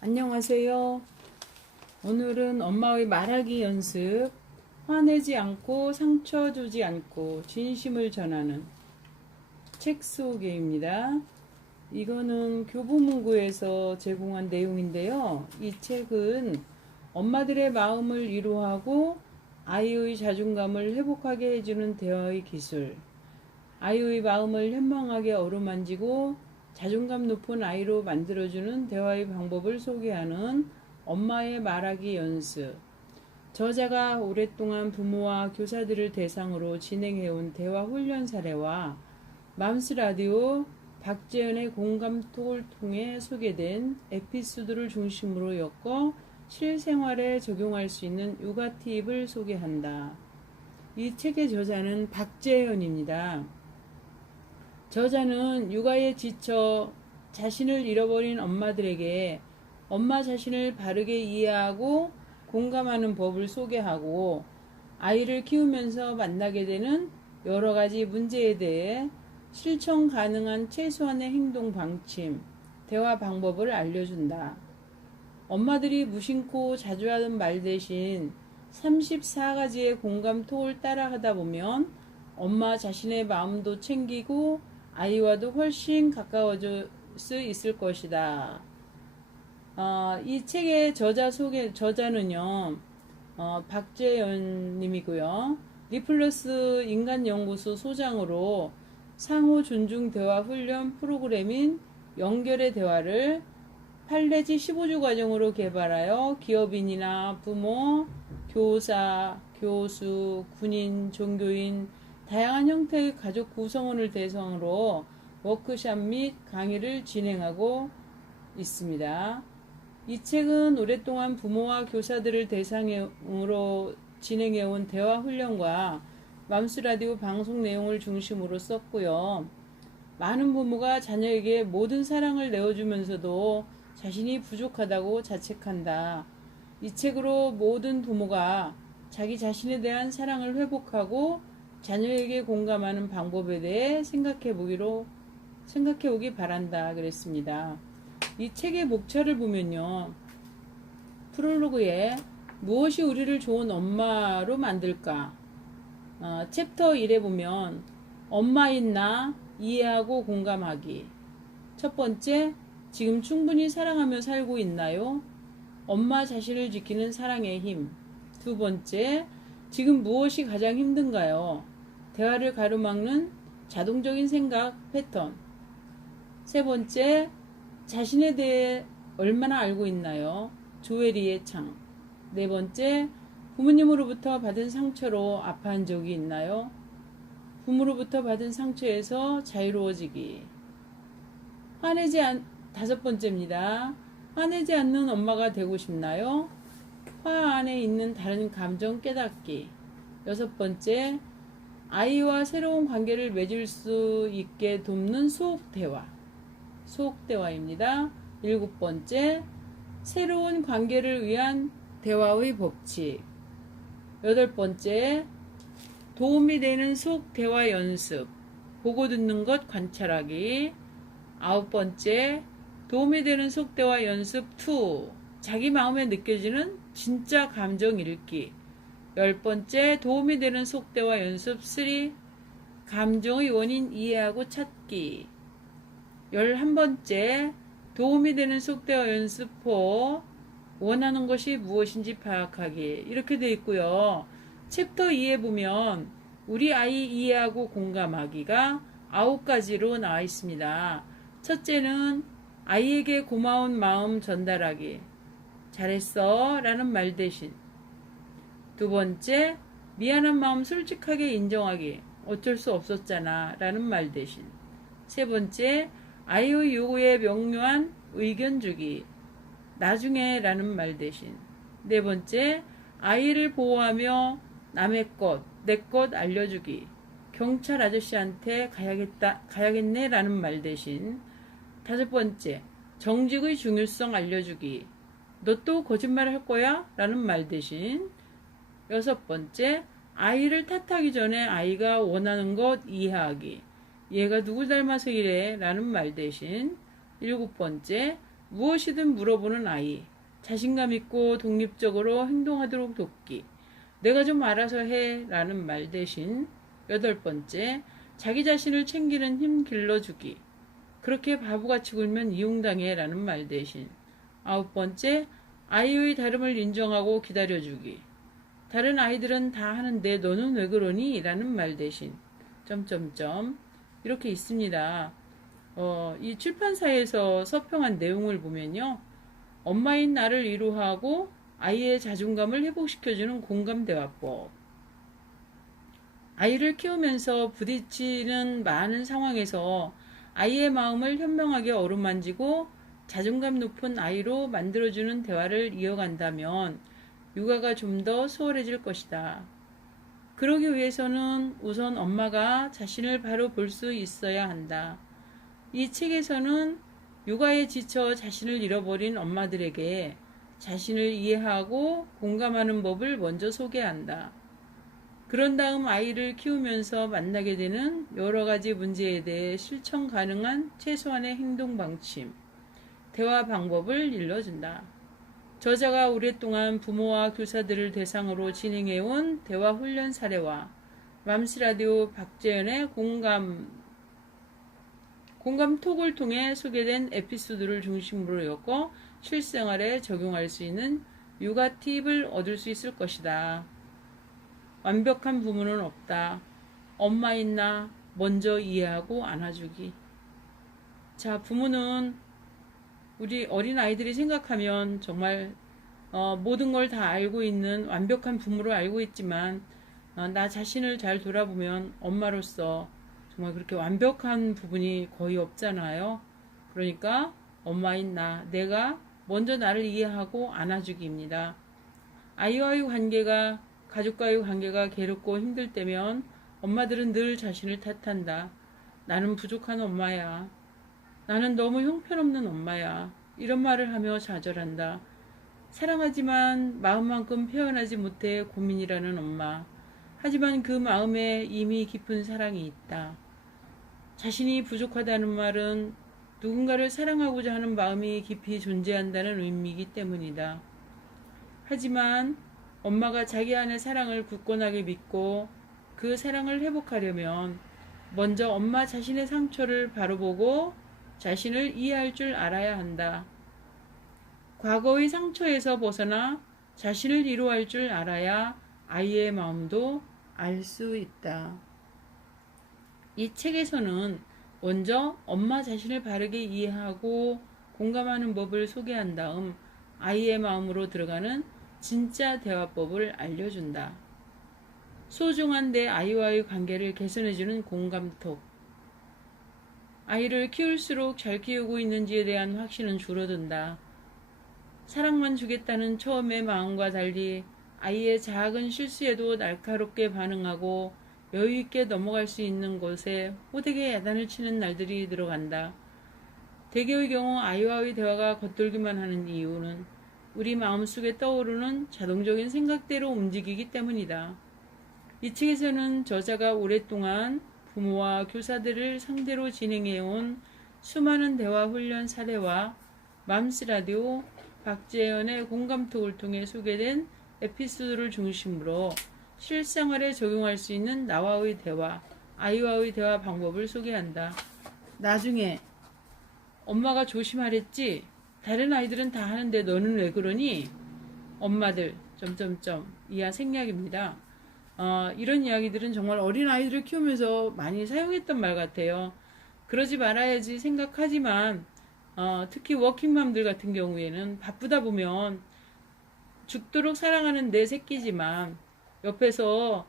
안녕하세요. 오늘은 엄마의 말하기 연습. 화내지 않고 상처 주지 않고 진심을 전하는 책 소개입니다. 이거는 교보문고에서 제공한 내용인데요. 이 책은 엄마들의 마음을 위로하고 아이의 자존감을 회복하게 해주는 대화의 기술, 아이의 마음을 현명하게 어루만지고 자존감 높은 아이로 만들어주는 대화의 방법을 소개하는 엄마의 말하기 연습. 저자가 오랫동안 부모와 교사들을 대상으로 진행해온 대화 훈련 사례와 맘스 라디오 박재현의 공감톡을 통해 소개된 에피소드를 중심으로 엮어 실생활에 적용할 수 있는 육아 팁을 소개한다. 이 책의 저자는 박재현입니다. 저자는 육아에 지쳐 자신을 잃어버린 엄마들에게 엄마 자신을 바르게 이해하고 공감하는 법을 소개하고 아이를 키우면서 만나게 되는 여러 가지 문제에 대해 실천 가능한 최소한의 행동 방침, 대화 방법을 알려준다. 엄마들이 무심코 자주 하는 말 대신 34가지의 공감 톡을 따라 하다 보면 엄마 자신의 마음도 챙기고 아이와도 훨씬 가까워질 수 있을 것이다. 어, 이 책의 저자 소개, 저자는요, 어, 박재현 님이고요. 리플러스 인간연구소 소장으로 상호 존중 대화 훈련 프로그램인 연결의 대화를 8내지 15주 과정으로 개발하여 기업인이나 부모, 교사, 교수, 군인, 종교인, 다양한 형태의 가족 구성원을 대상으로 워크샵 및 강의를 진행하고 있습니다. 이 책은 오랫동안 부모와 교사들을 대상으로 진행해온 대화 훈련과 맘스 라디오 방송 내용을 중심으로 썼고요. 많은 부모가 자녀에게 모든 사랑을 내어주면서도 자신이 부족하다고 자책한다. 이 책으로 모든 부모가 자기 자신에 대한 사랑을 회복하고 자녀에게 공감하는 방법에 대해 생각해 보기로 생각해 오기 바란다 그랬습니다. 이 책의 목차를 보면요. 프롤로그에 무엇이 우리를 좋은 엄마로 만들까? 어, 챕터 1에 보면 엄마인 나 이해하고 공감하기. 첫 번째, 지금 충분히 사랑하며 살고 있나요? 엄마 자신을 지키는 사랑의 힘. 두 번째, 지금 무엇이 가장 힘든가요? 대화를 가로막는 자동적인 생각 패턴. 세 번째, 자신에 대해 얼마나 알고 있나요? 조에리의 창. 네 번째, 부모님으로부터 받은 상처로 아파한 적이 있나요? 부모로부터 받은 상처에서 자유로워지기. 화내지 않, 다섯 번째입니다. 화내지 않는 엄마가 되고 싶나요? 화 안에 있는 다른 감정 깨닫기. 여섯 번째, 아이와 새로운 관계를 맺을 수 있게 돕는 수업 대화. 수업 대화입니다. 일곱 번째, 새로운 관계를 위한 대화의 법칙. 여덟 번째, 도움이 되는 속 대화 연습. 보고 듣는 것 관찰하기. 아홉 번째, 도움이 되는 속 대화 연습 2. 자기 마음에 느껴지는 진짜 감정 읽기. 열 번째, 도움이 되는 속대화 연습 3. 감정의 원인 이해하고 찾기. 열한 번째, 도움이 되는 속대화 연습 4. 원하는 것이 무엇인지 파악하기. 이렇게 되어 있고요. 챕터 2에 보면 우리 아이 이해하고 공감하기가 아홉 가지로 나와 있습니다. 첫째는 아이에게 고마운 마음 전달하기. 잘했어. 라는 말 대신. 두 번째, 미안한 마음 솔직하게 인정하기. 어쩔 수 없었잖아. 라는 말 대신. 세 번째, 아이의 요구에 명료한 의견 주기. 나중에 라는 말 대신. 네 번째, 아이를 보호하며 남의 것, 내 것 알려주기. 경찰 아저씨한테 가야겠다, 가야겠네 라는 말 대신. 다섯 번째, 정직의 중요성 알려주기. 너 또 거짓말 할 거야? 라는 말 대신. 여섯 번째, 아이를 탓하기 전에 아이가 원하는 것 이해하기. 얘가 누구 닮아서 이래? 라는 말 대신. 일곱 번째, 무엇이든 물어보는 아이, 자신감 있고 독립적으로 행동하도록 돕기, 내가 좀 알아서 해 라는 말 대신 여덟 번째, 자기 자신을 챙기는 힘 길러주기, 그렇게 바보같이 굴면 이용당해 라는 말 대신 아홉 번째, 아이의 다름을 인정하고 기다려주기, 다른 아이들은 다 하는데 너는 왜 그러니? 라는 말 대신 점점점 이렇게 있습니다. 어, 이 출판사에서 서평한 내용을 보면요. 엄마인 나를 위로하고 아이의 자존감을 회복시켜주는 공감대화법. 아이를 키우면서 부딪히는 많은 상황에서 아이의 마음을 현명하게 어루만지고 자존감 높은 아이로 만들어주는 대화를 이어간다면 육아가 좀 더 수월해질 것이다. 그러기 위해서는 우선 엄마가 자신을 바로 볼 수 있어야 한다. 이 책에서는 육아에 지쳐 자신을 잃어버린 엄마들에게 자신을 이해하고 공감하는 법을 먼저 소개한다. 그런 다음 아이를 키우면서 만나게 되는 여러 가지 문제에 대해 실천 가능한 최소한의 행동 방침, 대화 방법을 일러준다. 저자가 오랫동안 부모와 교사들을 대상으로 진행해온 대화 훈련 사례와 맘스 라디오 박재현의 공감 공감 톡을 통해 소개된 에피소드를 중심으로 엮어 실생활에 적용할 수 있는 육아 팁을 얻을 수 있을 것이다. 완벽한 부모는 없다. 엄마 있나 먼저 이해하고 안아주기. 자, 부모는 우리 어린 아이들이 생각하면 정말 어, 모든 걸 다 알고 있는 완벽한 부모로 알고 있지만 어, 나 자신을 잘 돌아보면 엄마로서 정말 그렇게 완벽한 부분이 거의 없잖아요. 그러니까 엄마인 나, 내가 먼저 나를 이해하고 안아주기입니다. 아이와의 관계가 가족과의 관계가 괴롭고 힘들 때면 엄마들은 늘 자신을 탓한다. 나는 부족한 엄마야. 나는 너무 형편없는 엄마야. 이런 말을 하며 좌절한다. 사랑하지만 마음만큼 표현하지 못해 고민이라는 엄마. 하지만 그 마음에 이미 깊은 사랑이 있다. 자신이 부족하다는 말은 누군가를 사랑하고자 하는 마음이 깊이 존재한다는 의미이기 때문이다. 하지만 엄마가 자기 안의 사랑을 굳건하게 믿고 그 사랑을 회복하려면 먼저 엄마 자신의 상처를 바로 보고 자신을 이해할 줄 알아야 한다. 과거의 상처에서 벗어나 자신을 위로할 줄 알아야 아이의 마음도 알 수 있다. 이 책에서는 먼저 엄마 자신을 바르게 이해하고 공감하는 법을 소개한 다음 아이의 마음으로 들어가는 진짜 대화법을 알려준다. 소중한 내 아이와의 관계를 개선해주는 공감톡. 아이를 키울수록 잘 키우고 있는지에 대한 확신은 줄어든다. 사랑만 주겠다는 처음의 마음과 달리 아이의 작은 실수에도 날카롭게 반응하고 여유있게 넘어갈 수 있는 곳에 호되게 야단을 치는 날들이 들어간다. 대개의 경우 아이와의 대화가 겉돌기만 하는 이유는 우리 마음속에 떠오르는 자동적인 생각대로 움직이기 때문이다. 이 책에서는 저자가 오랫동안 부모와 교사들을 상대로 진행해온 수많은 대화 훈련 사례와 맘스 라디오 박재현의 공감톡을 통해 소개된 에피소드를 중심으로 실생활에 적용할 수 있는 나와의 대화, 아이와의 대화 방법을 소개한다. 나중에 엄마가 조심하랬지? 다른 아이들은 다 하는데 너는 왜 그러니? 엄마들 점점점 이하 생략입니다. 어, 이런 이야기들은 정말 어린 아이들을 키우면서 많이 사용했던 말 같아요. 그러지 말아야지 생각하지만 어, 특히 워킹맘들 같은 경우에는 바쁘다 보면 죽도록 사랑하는 내 새끼지만 옆에서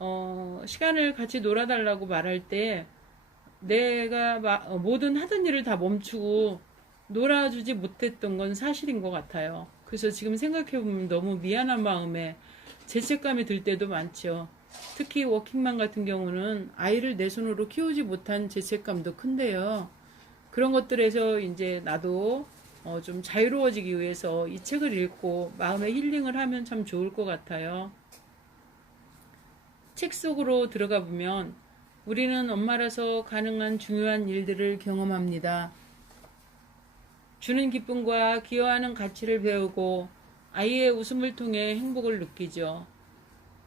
어, 시간을 같이 놀아달라고 말할 때 내가 마, 어, 모든 하던 일을 다 멈추고 놀아주지 못했던 건 사실인 것 같아요. 그래서 지금 생각해보면 너무 미안한 마음에 죄책감이 들 때도 많죠. 특히 워킹맘 같은 경우는 아이를 내 손으로 키우지 못한 죄책감도 큰데요. 그런 것들에서 이제 나도 어, 좀 자유로워지기 위해서 이 책을 읽고 마음의 힐링을 하면 참 좋을 것 같아요. 책 속으로 들어가 보면 우리는 엄마라서 가능한 중요한 일들을 경험합니다. 주는 기쁨과 기여하는 가치를 배우고 아이의 웃음을 통해 행복을 느끼죠.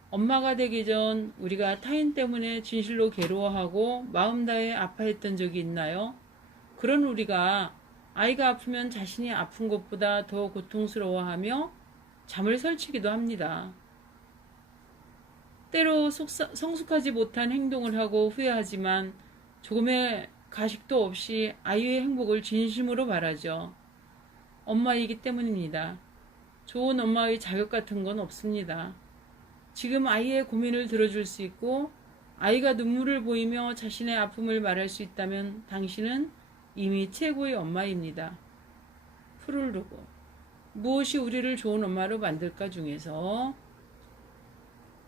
엄마가 되기 전 우리가 타인 때문에 진실로 괴로워하고 마음 다해 아파했던 적이 있나요? 그런 우리가 아이가 아프면 자신이 아픈 것보다 더 고통스러워하며 잠을 설치기도 합니다. 때로 속사- 성숙하지 못한 행동을 하고 후회하지만 조금의 가식도 없이 아이의 행복을 진심으로 바라죠. 엄마이기 때문입니다. 좋은 엄마의 자격 같은 건 없습니다. 지금 아이의 고민을 들어줄 수 있고 아이가 눈물을 보이며 자신의 아픔을 말할 수 있다면 당신은 이미 최고의 엄마입니다. 푸르르고 무엇이 우리를 좋은 엄마로 만들까 중에서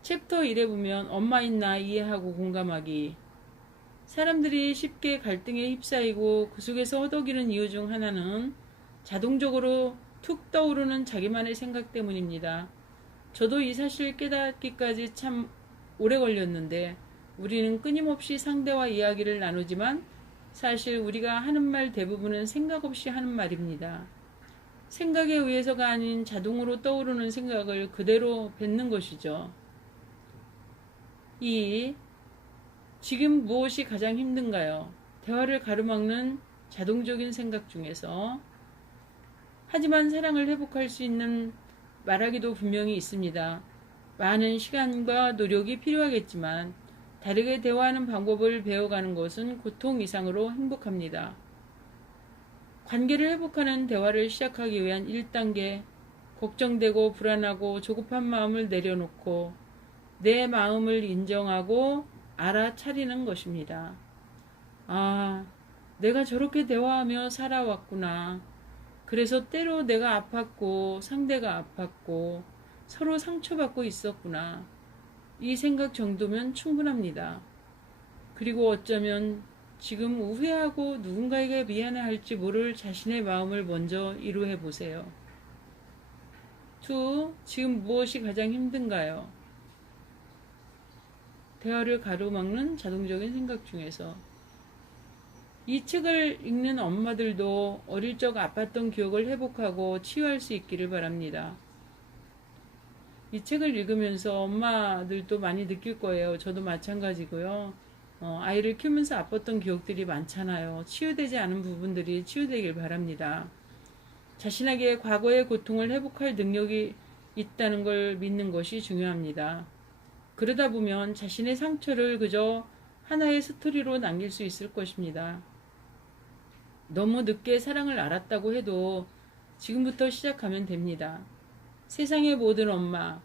챕터 1에 보면 엄마인 나 이해하고 공감하기 사람들이 쉽게 갈등에 휩싸이고 그 속에서 허덕이는 이유 중 하나는 자동적으로 툭 떠오르는 자기만의 생각 때문입니다. 저도 이 사실을 깨닫기까지 참 오래 걸렸는데 우리는 끊임없이 상대와 이야기를 나누지만 사실 우리가 하는 말 대부분은 생각 없이 하는 말입니다. 생각에 의해서가 아닌 자동으로 떠오르는 생각을 그대로 뱉는 것이죠. 이 지금 무엇이 가장 힘든가요? 대화를 가로막는 자동적인 생각 중에서 하지만 사랑을 회복할 수 있는 말하기도 분명히 있습니다. 많은 시간과 노력이 필요하겠지만 다르게 대화하는 방법을 배워가는 것은 고통 이상으로 행복합니다. 관계를 회복하는 대화를 시작하기 위한 1단계 걱정되고 불안하고 조급한 마음을 내려놓고 내 마음을 인정하고 알아차리는 것입니다. 아, 내가 저렇게 대화하며 살아왔구나. 그래서 때로 내가 아팠고 상대가 아팠고 서로 상처받고 있었구나. 이 생각 정도면 충분합니다. 그리고 어쩌면 지금 우회하고 누군가에게 미안해 할지 모를 자신의 마음을 먼저 이루해 보세요. 2. 지금 무엇이 가장 힘든가요? 대화를 가로막는 자동적인 생각 중에서 이 책을 읽는 엄마들도 어릴 적 아팠던 기억을 회복하고 치유할 수 있기를 바랍니다. 이 책을 읽으면서 엄마들도 많이 느낄 거예요. 저도 마찬가지고요. 어, 아이를 키우면서 아팠던 기억들이 많잖아요. 치유되지 않은 부분들이 치유되길 바랍니다. 자신에게 과거의 고통을 회복할 능력이 있다는 걸 믿는 것이 중요합니다. 그러다 보면 자신의 상처를 그저 하나의 스토리로 남길 수 있을 것입니다. 너무 늦게 사랑을 알았다고 해도 지금부터 시작하면 됩니다. 세상의 모든 엄마,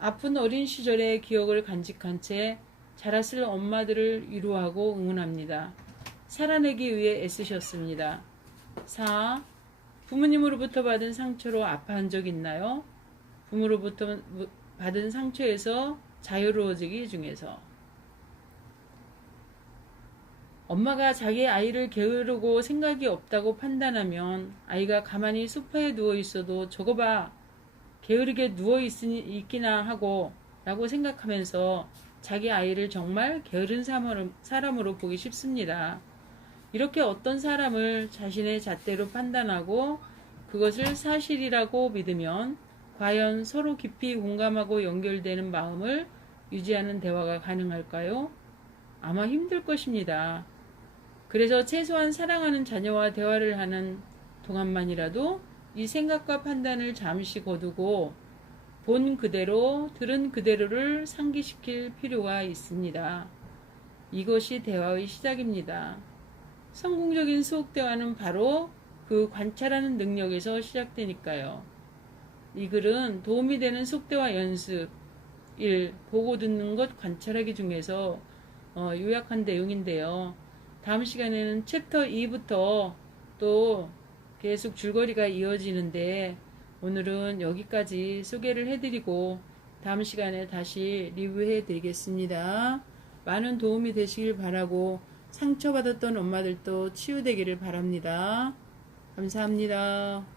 아픈 어린 시절의 기억을 간직한 채 자랐을 엄마들을 위로하고 응원합니다. 살아내기 위해 애쓰셨습니다. 4. 부모님으로부터 받은 상처로 아파한 적 있나요? 부모로부터 받은 상처에서 자유로워지기 중에서 엄마가 자기 아이를 게으르고 생각이 없다고 판단하면 아이가 가만히 소파에 누워 있어도 저거 봐 게으르게 누워 있기나 하고 라고 생각하면서 자기 아이를 정말 게으른 사람으로 보기 쉽습니다. 이렇게 어떤 사람을 자신의 잣대로 판단하고 그것을 사실이라고 믿으면 과연 서로 깊이 공감하고 연결되는 마음을 유지하는 대화가 가능할까요? 아마 힘들 것입니다. 그래서 최소한 사랑하는 자녀와 대화를 하는 동안만이라도 이 생각과 판단을 잠시 거두고 본 그대로, 들은 그대로를 상기시킬 필요가 있습니다. 이것이 대화의 시작입니다. 성공적인 수업 대화는 바로 그 관찰하는 능력에서 시작되니까요. 이 글은 도움이 되는 속대화 연습 1. 보고 듣는 것 관찰하기 중에서 어, 요약한 내용인데요. 다음 시간에는 챕터 2부터 또 계속 줄거리가 이어지는데 오늘은 여기까지 소개를 해드리고 다음 시간에 다시 리뷰해 드리겠습니다. 많은 도움이 되시길 바라고 상처받았던 엄마들도 치유되기를 바랍니다. 감사합니다.